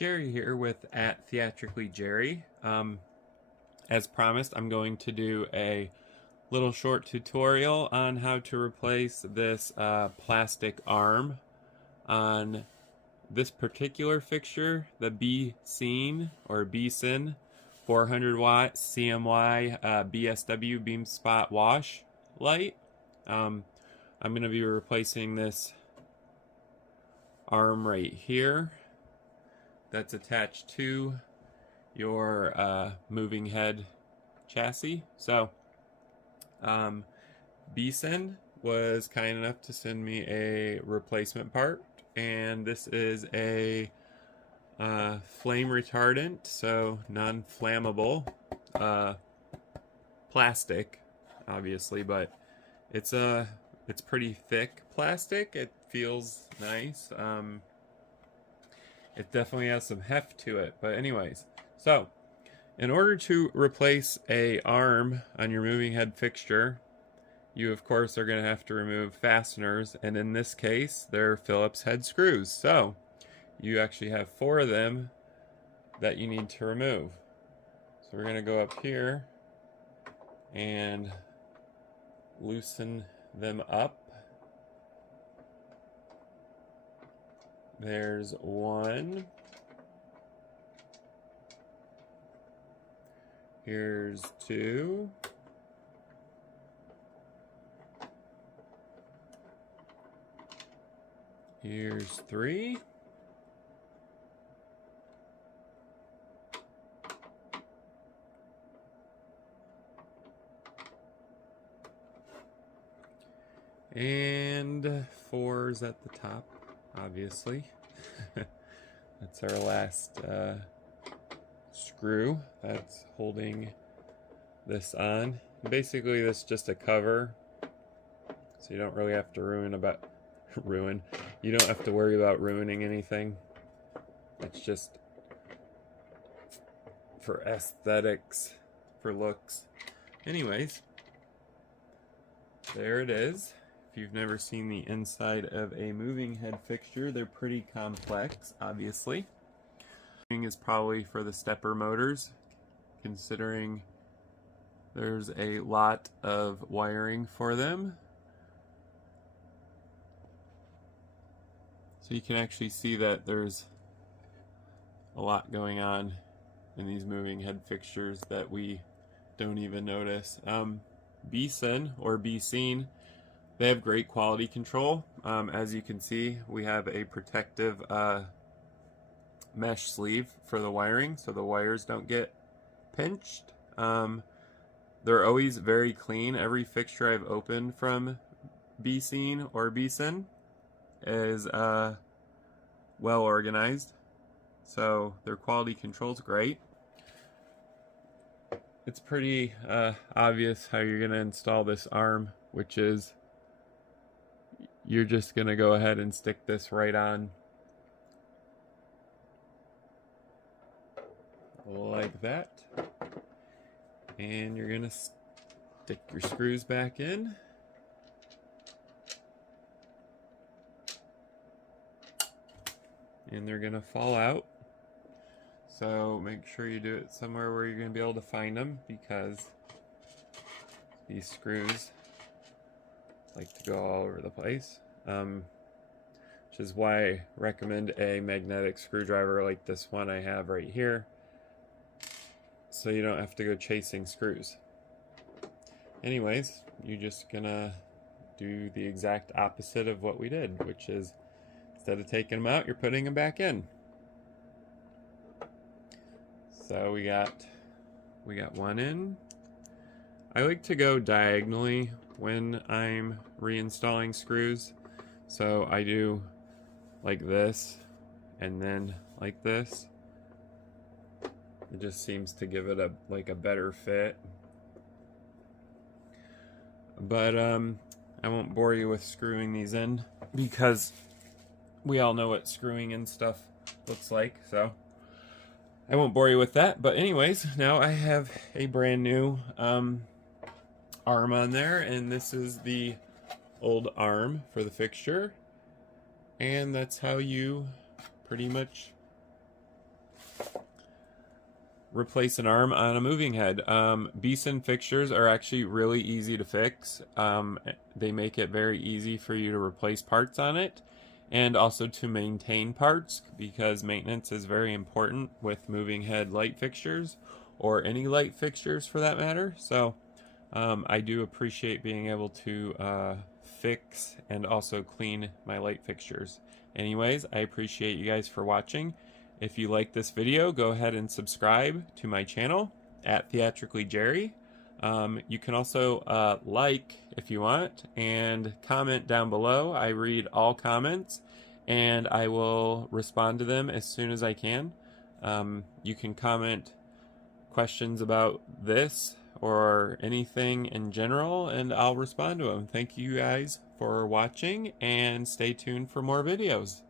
Jerry here with @TheatricallyJerry. As promised, I'm going to do a little short tutorial on how to replace this plastic arm on this particular fixture, the Becen 400W CMY BSW beam spot wash light. I'm going to be replacing this arm right here that's attached to your moving head chassis. So Becen was kind enough to send me a replacement part, and this is a flame retardant, so non-flammable plastic, obviously, but it's pretty thick plastic. It feels nice. It definitely has some heft to it. But anyways, so in order to replace a arm on your moving head fixture, you of course are going to have to remove fasteners, and in this case they're Phillips head screws. So you actually have 4 of them that you need to remove. So we're going to go up here and loosen them up. There's 1. Here's 2. Here's 3. And 4's at the top, obviously. That's our last screw that's holding this on. Basically, this is just a cover, so you don't really have to you don't have to worry about ruining anything. It's just for aesthetics, for looks. Anyways, there it is. If you've never seen the inside of a moving head fixture, they're pretty complex, obviously. Is probably for the stepper motors, considering there's a lot of wiring for them. So you can actually see that there's a lot going on in these moving head fixtures that we don't even notice. Becen, they have great quality control. As you can see, we have a protective mesh sleeve for the wiring, so the wires don't get pinched. They're always very clean. Every fixture I've opened from Becen is well organized, so their quality control is great. It's pretty obvious how you're going to install this arm, which is you're just going to go ahead and stick this right on like that, and you're going to stick your screws back in, and they're going to fall out. So make sure you do it somewhere where you're going to be able to find them, because these screws like to go all over the place, which is why I recommend a magnetic screwdriver like this one I have right here, so you don't have to go chasing screws. Anyways, you're just gonna do the exact opposite of what we did, which is instead of taking them out, you're putting them back in. So we got 1 in. I like to go diagonally when I'm reinstalling screws, so I do like this and then like this. It just seems to give it a better fit. But I won't bore you with screwing these in, because we all know what screwing in stuff looks like, so I won't bore you with that. But anyways, now I have a brand new arm on there, and this is the old arm for the fixture, and that's how you pretty much replace an arm on a moving head. Becen fixtures are actually really easy to fix. They make it very easy for you to replace parts on it and also to maintain parts, because maintenance is very important with moving head light fixtures, or any light fixtures for that matter. So I do appreciate being able to fix and also clean my light fixtures. Anyways, I appreciate you guys for watching. If you like this video, go ahead and subscribe to my channel at TheatricallyJerry. You can also like if you want, and comment down below. I read all comments and I will respond to them as soon as I can. You can comment questions about this or anything in general, and I'll respond to them. Thank you guys for watching, and stay tuned for more videos.